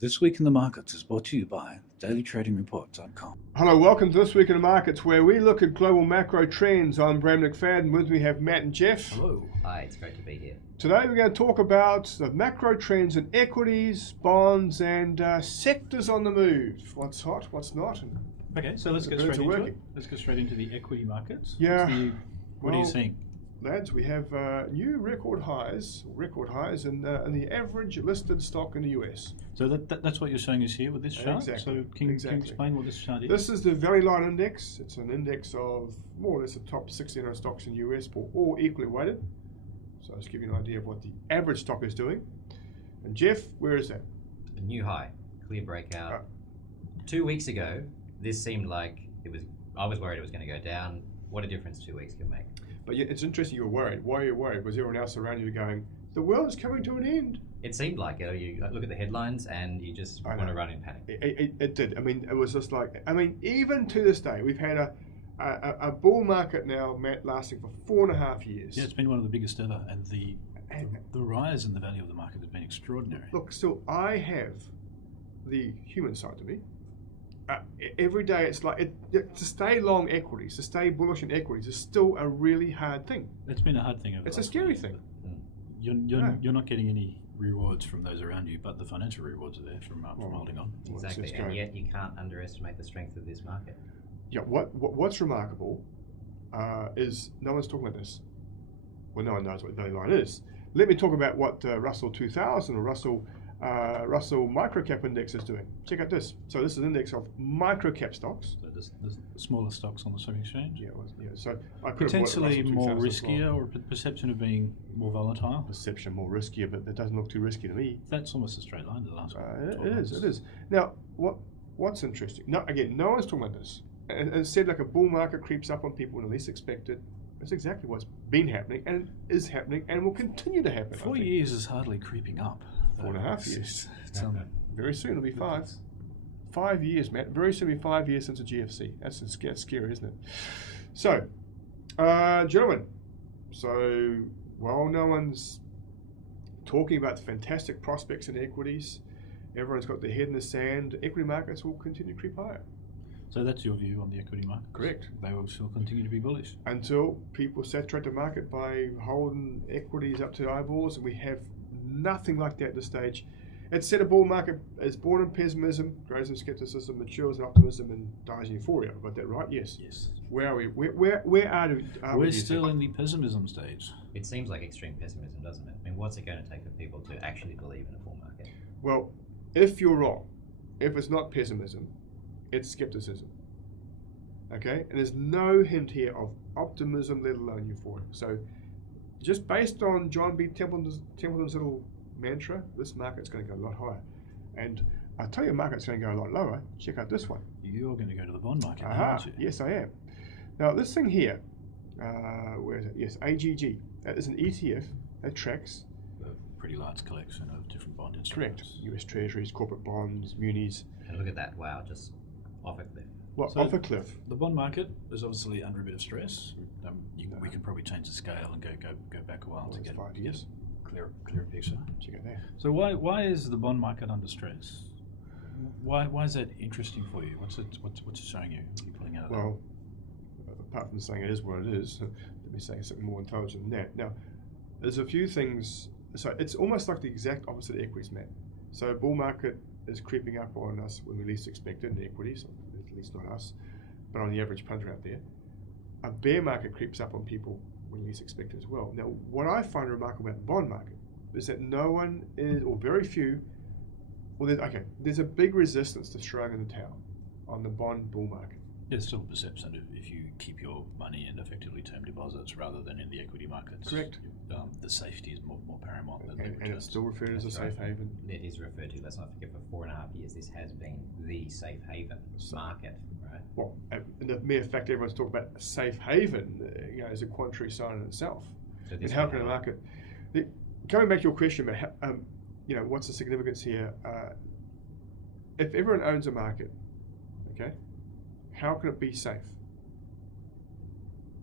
This Week in the Markets is brought to you by dailytradingreport.com. Hello, welcome to This Week in the Markets, where we look at global macro trends. I'm Bram McFadden. With me have Matt and Jeff. Hello. Hi, it's great to be here. Today we're going to talk about the macro trends in equities, bonds, and sectors on the move. What's hot, what's not. And Okay, so let's get straight into it. Let's go straight into the equity markets. Yeah. What are you seeing? Lads, we have new record highs in the average listed stock in the US. So that's what you're showing us here with this chart. Exactly. So can you explain what this chart is? This is the Valley Line Index. It's an index of more or less the top 1,600 stocks in the US, all equally weighted. So let's give you an idea of what the average stock is doing. And Jeff, where is that? A new high, clear breakout. 2 weeks ago, this seemed like I was worried it was going to go down. What a difference 2 weeks can make. But yeah, it's interesting you were worried. Why are you worried? Was everyone else around you going, the world is coming to an end? It seemed like it. You look at the headlines and you just want to run in panic. It did. I mean, it was just like, even to this day, we've had a bull market now, Matt, lasting for 4.5 years. Yeah, it's been one of the biggest ever, and the rise in the value of the market has been extraordinary. Look, still, I have the human side to me. Every day it's like, to stay long equities, to stay bullish in equities is still a really hard thing. It's been a hard thing. It's a scary thing. You're not getting any rewards from those around you, but the financial rewards are there from holding on. Exactly, and yet you can't underestimate the strength of this market. Yeah, what's remarkable is no one's talking about this. Well, no one knows what Valley Line is. Let me talk about what Russell 2000 or Russell Microcap Index is doing. Check out this. So this is an index of microcap stocks. So the smaller stocks on the stock exchange. Yeah. So I could potentially have more riskier, or perception of being more volatile. Perception more riskier, but that doesn't look too risky to me. That's almost a straight line to the last one. It is. Now, what's interesting? No one's talking about this. And it's said like a bull market creeps up on people when the least expected. That's exactly what's been happening and is happening and will continue to happen. 4 years is hardly creeping up. 4.5 years. Very soon it'll be 5. 5 years, Matt. Very soon it'll be 5 years since the GFC. That's scary, isn't it? So, gentlemen, while no one's talking about the fantastic prospects in equities, everyone's got their head in the sand, equity markets will continue to creep higher. So that's your view on the equity market? Correct. They will still continue to be bullish? Until people saturate the market by holding equities up to eyeballs, and we have nothing like that at this stage. It's said a bull market is born in pessimism, grows in skepticism, matures in optimism, and dies in euphoria. Got that right? Yes. Where are we? Where are we? We're still in the pessimism stage. It seems like extreme pessimism, doesn't it? I mean, what's it going to take for people to actually believe in a bull market? Well, if you're wrong, if it's not pessimism, it's skepticism. Okay? And there's no hint here of optimism, let alone euphoria. So, just based on John B. Templeton's little mantra, this market's going to go a lot higher. And I tell you, a market's going to go a lot lower. Check out this one. You're going to go to the bond market, aren't you? Yes, I am. Now, this thing here, where is it? Yes, AGG. That is an ETF that tracks a pretty large collection of different bond instruments. Correct. US Treasuries, corporate bonds, munis. And look at that. Wow, just off a cliff. Well, off a cliff. The bond market is obviously under a bit of stress. We can probably change the scale and go back a while to get 5 years. Clearer picture. Check it there. So why is the bond market under stress? Why is that interesting for you? What's it showing you? What are you pulling out of that? Well, apart from saying it is what it is, let me say something more intelligent than that. Now, there's a few things. So it's almost like the exact opposite of equities, Matt. So bull market is creeping up on us when we least expect it in equities, at least not us, but on the average punter out there. A bear market creeps up on people when you least expect it as well. Now, what I find remarkable about the bond market is that no one is, or very few, there's a big resistance to throwing in the towel on the bond bull market. There's still a perception of if you keep your money in effectively term deposits rather than in the equity markets. Correct. The safety is more paramount than and it's still referred as a safe haven. It is referred to, let's not forget, for 4.5 years, this has been the safe haven market, right? Well, and the mere fact everyone's talking about a safe haven, is a contrary sign in itself. So and how can a market... Coming back to your question about, what's the significance here? If everyone owns a market, okay, how can it be safe?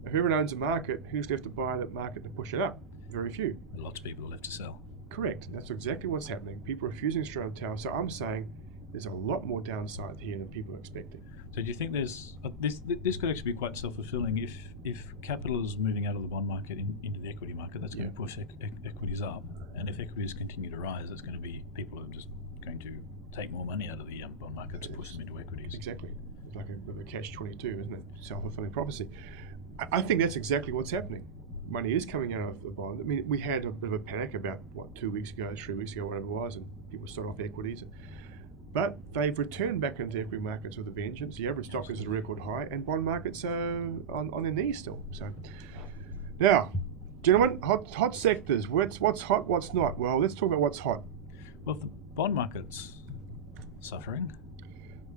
If everyone owns a market, who's left to buy that market to push it up? Very few. Lots of people are left to sell. Correct. That's exactly what's happening. People are refusing Australian tower. So I'm saying there's a lot more downside here than people are expecting. So do you think there's this could actually be quite self-fulfilling if capital is moving out of the bond market into the equity market? That's going to push equities up, and if equities continue to rise, that's going to be people are just going to take more money out of the bond market to push them into equities. Exactly. It's like a catch-22, isn't it? Self-fulfilling prophecy. I think that's exactly what's happening. Money is coming out of the bond. I mean, we had a bit of a panic about 2 weeks ago, 3 weeks ago, whatever it was, and people sold off equities. But they've returned back into equity markets with a vengeance. The average stock is at a record high, and bond markets are on their knees still. So, now, gentlemen, hot sectors. What's hot? What's not? Well, let's talk about what's hot. Well, the bond market's suffering.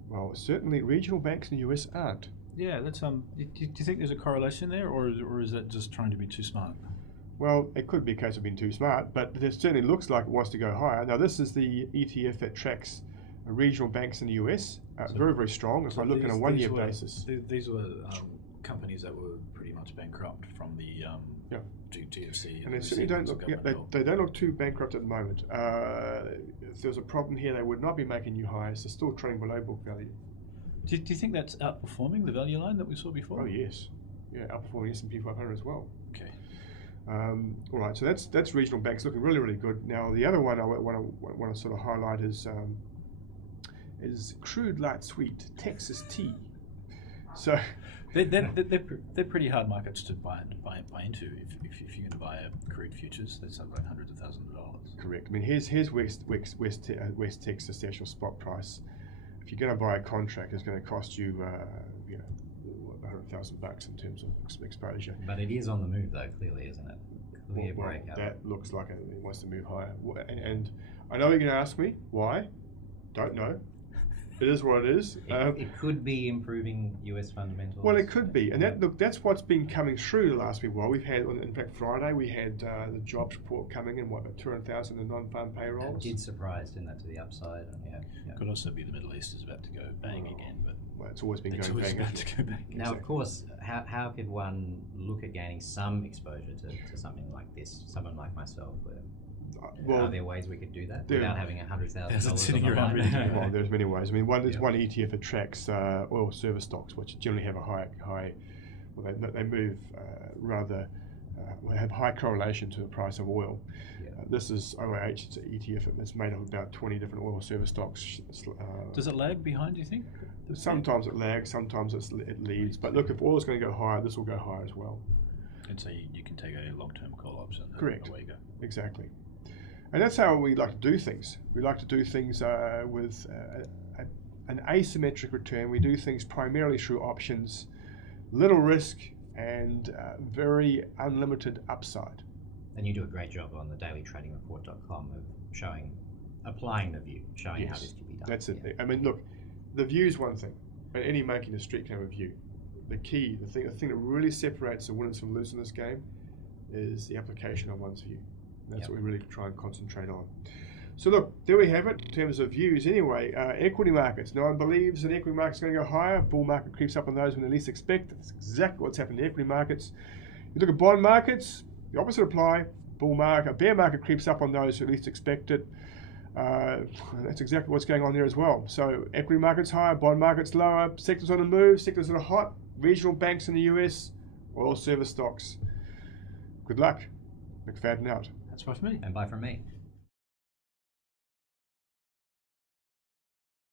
Well, certainly regional banks in the US aren't. Yeah, that's Do you think there's a correlation there, or is that just trying to be too smart? Well, it could be a case of being too smart, but it certainly looks like it wants to go higher. Now, this is the ETF that tracks regional banks in the US, very, very strong. If I look on a one-year basis. These were companies that were pretty much bankrupt from the GFC. And they certainly don't look, they don't look too bankrupt at the moment. If there was a problem here, they would not be making new highs. They're still trading below book value. Do you think that's outperforming the value line that we saw before? Oh, yes. Yeah, outperforming S&P 500 as well. Okay. All right, so that's regional banks looking really, really good. Now, the other one I want to sort of highlight is crude light sweet, Texas tea. So they're pretty hard markets to buy into. If you're going to buy a crude futures, that's like hundreds of thousands of dollars. Correct. I mean, here's West Texas, the actual spot price. If you're going to buy a contract, it's going to cost you, $100,000 in terms of exposure. But it is on the move, though. Clearly, isn't it? Clear breakout. That looks like it wants to move higher. And I know you're going to ask me why. Don't know. It is what it is. It could be improving US fundamentals. Well, it could be, and that's what's been coming through the last week. While we've had, in fact, Friday we had the jobs report coming in. About 200,000 in non-farm payrolls. It did surprise, didn't it, to the upside? Yeah. Could also be the Middle East is about to go bang again, but it's always been going bang. About to go bang. Now, Exactly. of course, how could one look at gaining some exposure to something like this? Someone like myself, are there ways we could do that without having $100,000 sitting on the around line? Well, there's many ways. I mean, there's one ETF that tracks oil service stocks, which generally have a high. Well, they move have high correlation to the price of oil. Yeah. This is OAH. It's an ETF that's made up of about 20 different oil service stocks. Does it lag behind, do you think? Sometimes it lags, sometimes it leads. But look, if oil is going to go higher, this will go higher as well. And so you can take a long-term call option. Correct. Away you go. Exactly. And that's how we like to do things. We like to do things with an asymmetric return. We do things primarily through options, little risk, and very unlimited upside. And you do a great job on the dailytradingreport.com of applying the view, showing how this can be done. That's it. I mean, look, the view is one thing, but any making a street can have a view. The thing that really separates the winners from losers in this game is the application of one's view. That's what we really try and concentrate on. So look, there we have it in terms of views. Anyway, equity markets. No one believes that equity markets are going to go higher. Bull market creeps up on those when they least expect. That's exactly what's happened to equity markets. You look at bond markets, the opposite apply. Bear market creeps up on those who least expect it. That's exactly what's going on there as well. So equity markets higher, bond markets lower, sectors on the move, sectors that are hot, regional banks in the US, oil service stocks. Good luck. McFadden out. That's right for me. And bye from me.